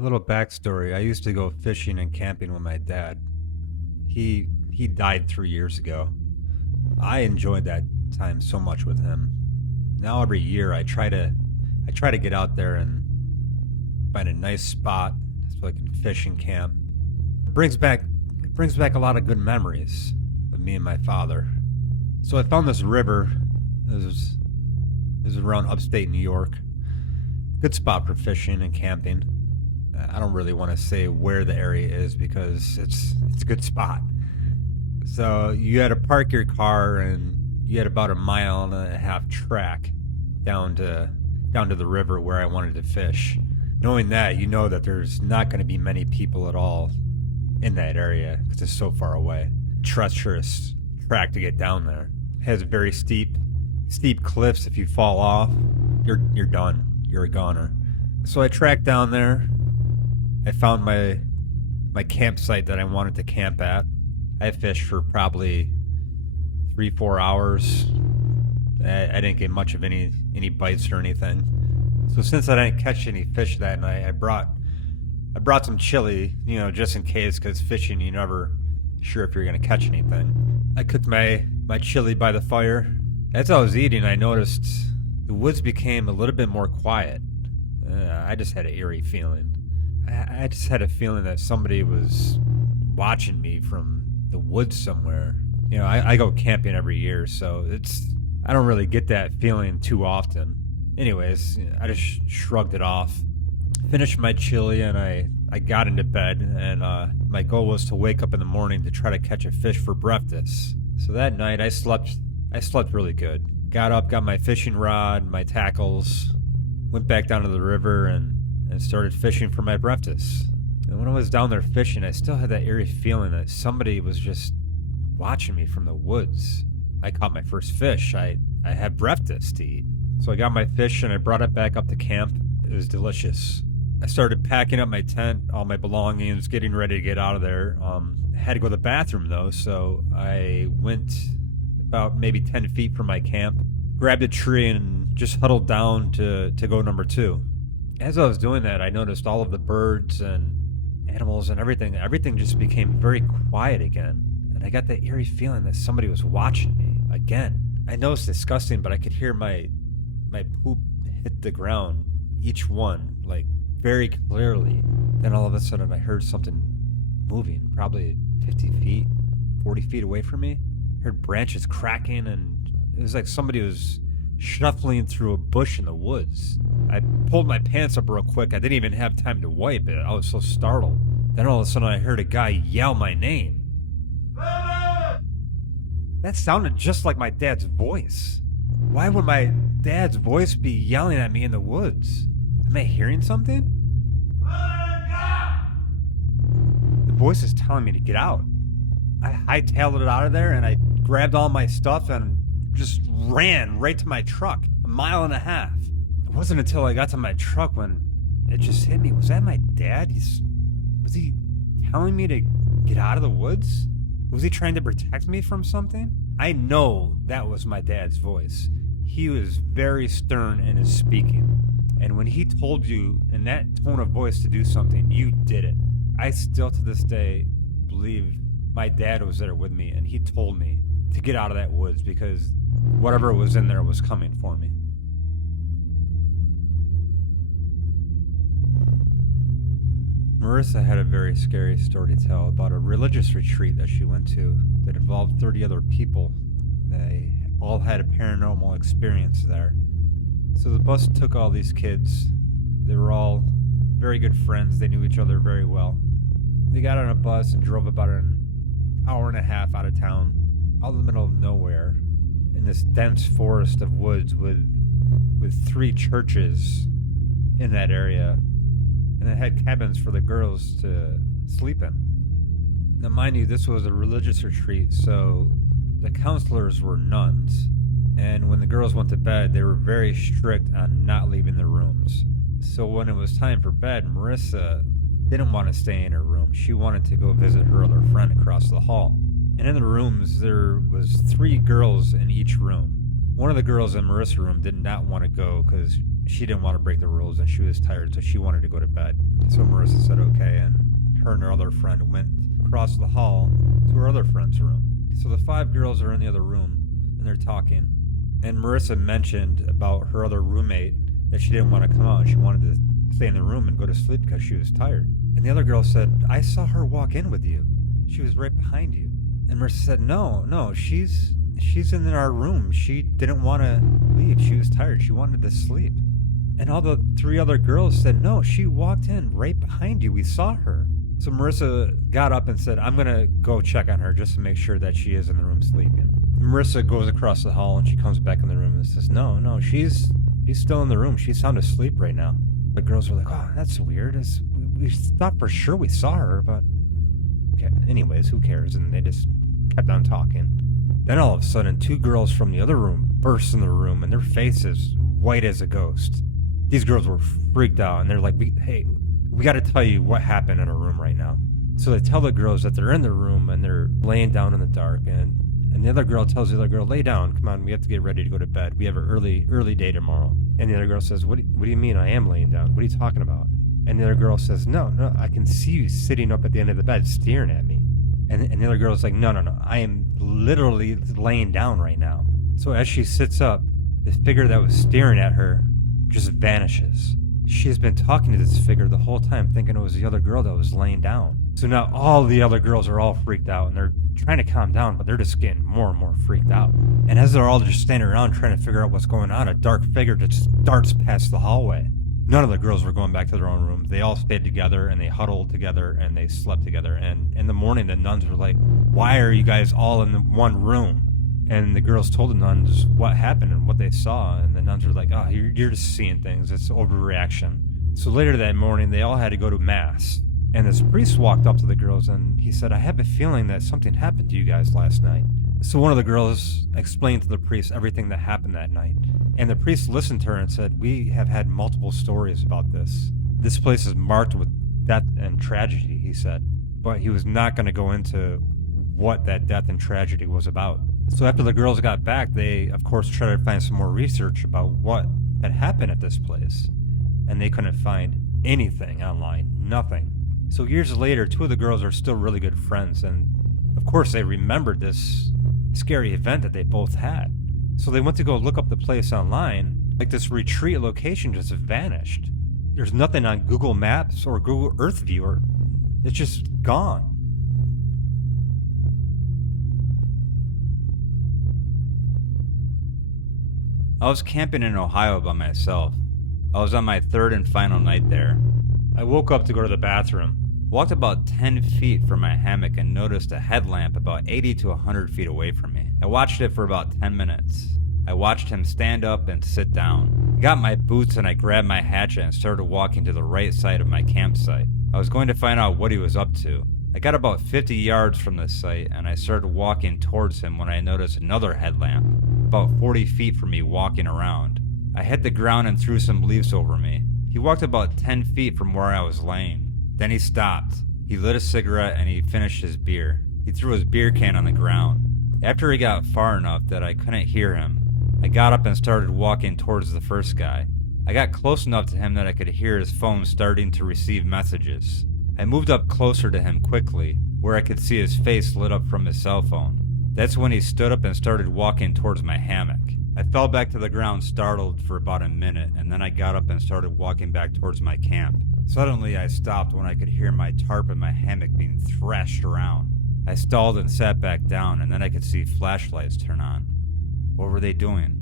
A little backstory. I used to go fishing and camping with my dad. He died 3 years ago. I enjoyed that time so much with him. Now every year I try to get out there and find a nice spot so I can fish and camp. It brings back a lot of good memories of me and my father. So I found this river. It was around upstate New York. Good spot for fishing and camping. I don't really want to say where the area is because it's a good spot. So you had to park your car and you had about a mile and a half track down to the river where I wanted to fish. Knowing that, you know that there's not going to be many people at all in that area because it's so far away. Treacherous track to get down there. It has very steep cliffs. If you fall off, you're done. You're a goner. So I tracked down there. I found my campsite that I wanted to camp at. I fished for probably 3-4 hours. I didn't get much of any bites or anything. So since I didn't catch any fish that night, I brought some chili, just in case, because fishing, you're never sure if you're gonna catch anything. I cooked my chili by the fire. As I was eating, I noticed the woods became a little bit more quiet. I just had an eerie feeling. I just had a feeling that somebody was watching me from the woods somewhere. I go camping every year, so I don't really get that feeling too often. Anyways, I just shrugged it off, finished my chili, and I got into bed, and my goal was to wake up in the morning to try to catch a fish for breakfast. So that night, I slept really good. Got up, got my fishing rod, my tackles, went back down to the river, and started fishing for my breakfast. And when I was down there fishing, I still had that eerie feeling that somebody was just watching me from the woods. I caught my first fish. I had breakfast to eat. So I got my fish and I brought it back up to camp. It was delicious. I started packing up my tent, all my belongings, getting ready to get out of there. I had to go to the bathroom though, so I went about maybe 10 feet from my camp, grabbed a tree and just huddled down to go number 2. As I was doing that, I noticed all of the birds and animals and everything just became very quiet again. And I got that eerie feeling that somebody was watching me again. I know it's disgusting, but I could hear my poop hit the ground, each one, like very clearly. Then all of a sudden I heard something moving, probably 50 feet, 40 feet away from me. I heard branches cracking and it was like somebody was shuffling through a bush in the woods. I pulled my pants up real quick. I didn't even have time to wipe it. I was so startled. Then all of a sudden I heard a guy yell my name. That sounded just like my dad's voice. Why would my dad's voice be yelling at me in the woods? Am I hearing something? The voice is telling me to get out. I hightailed it out of there and I grabbed all my stuff and just ran right to my truck, 1.5 miles. It wasn't until I got to my truck when it just hit me. Was that my dad? Was he telling me to get out of the woods? Was he trying to protect me from something? I know that was my dad's voice. He was very stern in his speaking. And when he told you in that tone of voice to do something, you did it. I still to this day believe my dad was there with me and he told me to get out of that woods because whatever was in there was coming for me. Marissa had a very scary story to tell about a religious retreat that she went to that involved 30 other people. They all had a paranormal experience there. So the bus took all these kids. They were all very good friends. They knew each other very well. They got on a bus and drove about an hour and a half out of town, out in the middle of nowhere, in this dense forest of woods with 3 churches in that area. And it had cabins for the girls to sleep in. Now, mind you, this was a religious retreat, so the counselors were nuns. And when the girls went to bed, they were very strict on not leaving their rooms. So when it was time for bed, Marissa didn't want to stay in her room. She wanted to go visit her other friend across the hall. And in the rooms, there was 3 girls in each room. One of the girls in Marissa's room did not want to go because she didn't want to break the rules and she was tired, so she wanted to go to bed. So Marissa said okay, and her and her other friend went across the hall to her other friend's room. So the 5 girls are in the other room and they're talking. And Marissa mentioned about her other roommate that she didn't want to come out. She wanted to stay in the room and go to sleep because she was tired. And the other girl said, I saw her walk in with you. She was right behind you. And Marissa said, no, she's in our room. She didn't want to leave. She was tired. She wanted to sleep. And all the 3 other girls said, no, she walked in right behind you. We saw her. So Marissa got up and said, I'm going to go check on her just to make sure that she is in the room sleeping. And Marissa goes across the hall and she comes back in the room and says, no, she's still in the room. She's sound asleep right now. The girls were like, oh, that's weird. We thought for sure we saw her, but okay. Anyways, who cares? And they just kept on talking. Then all of a sudden, 2 girls from the other room burst in the room and their faces white as a ghost. These girls were freaked out and they're like, we got to tell you what happened in our room right now. So they tell the girls that they're in the room and they're laying down in the dark, and the other girl tells the other girl, lay down, come on, we have to get ready to go to bed. We have an early day tomorrow. And the other girl says, what do you mean I am laying down? What are you talking about? And the other girl says, no, I can see you sitting up at the end of the bed staring at me. And the other girl is like, no, I am literally laying down right now. So as she sits up, the figure that was staring at her just vanishes. She has been talking to this figure the whole time, thinking it was the other girl that was laying down. So now all the other girls are all freaked out and they're trying to calm down, but they're just getting more and more freaked out. And as they're all just standing around trying to figure out what's going on, a dark figure just darts past the hallway. None of the girls were going back to their own rooms. They all stayed together and they huddled together and they slept together. And in the morning, the nuns were like, why are you guys all in the one room? And the girls told the nuns what happened and what they saw. And the nuns were like, oh, you're just seeing things. It's overreaction. So later that morning, they all had to go to mass. And this priest walked up to the girls and he said, I have a feeling that something happened to you guys last night. So one of the girls explained to the priest everything that happened that night. And the priest listened to her and said, we have had multiple stories about this. This place is marked with death and tragedy, he said. But he was not going to go into what that death and tragedy was about. So after the girls got back, they, of course, tried to find some more research about what had happened at this place. And they couldn't find anything online, nothing. So years later, 2 of the girls are still really good friends. And of course, they remembered this scary event that they both had. So they went to go look up the place online. Like, this retreat location just vanished. There's nothing on Google Maps or Google Earth Viewer. It's just gone. I was camping in Ohio by myself. I was on my 3rd and final night there. I woke up to go to the bathroom. Walked about 10 feet from my hammock and noticed a headlamp about 80 to 100 feet away from me. I watched it for about 10 minutes. I watched him stand up and sit down. I got my boots and I grabbed my hatchet and started walking to the right side of my campsite. I was going to find out what he was up to. I got about 50 yards from the site and I started walking towards him when I noticed another headlamp, about 40 feet from me, walking around. I hit the ground and threw some leaves over me. He walked about 10 feet from where I was laying. Then he stopped. He lit a cigarette and he finished his beer. He threw his beer can on the ground. After he got far enough that I couldn't hear him, I got up and started walking towards the first guy. I got close enough to him that I could hear his phone starting to receive messages. I moved up closer to him quickly, where I could see his face lit up from his cell phone. That's when he stood up and started walking towards my hammock. I fell back to the ground startled for about a minute, and then I got up and started walking back towards my camp. Suddenly I stopped when I could hear my tarp and my hammock being thrashed around. I stalled and sat back down, and then I could see flashlights turn on. What were they doing?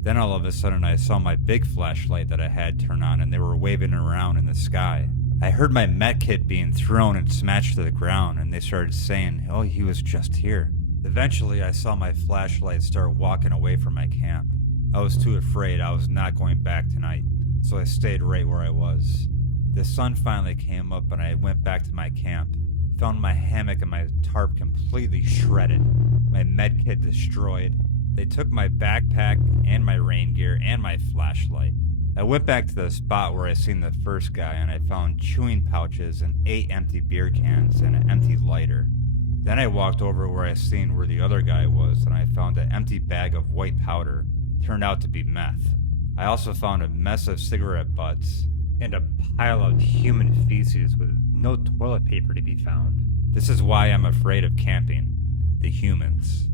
Then all of a sudden I saw my big flashlight that I had turn on, and they were waving around in the sky. I heard my med kit being thrown and smashed to the ground, and they started saying, oh, he was just here. Eventually I saw my flashlight start walking away from my camp. I was too afraid. I was not going back tonight, so I stayed right where I was. The sun finally came up and I went back to my camp. Found my hammock and my tarp completely shredded. My med kit destroyed. They took my backpack and my rain gear and my flashlight. I went back to the spot where I seen the first guy and I found chewing pouches and 8 empty beer cans and an empty lighter. Then I walked over where I seen where the other guy was and I found an empty bag of white powder. Turned out to be meth. I also found a mess of cigarette butts. and a pile of human feces with no toilet paper to be found. This is why I'm afraid of camping. The humans.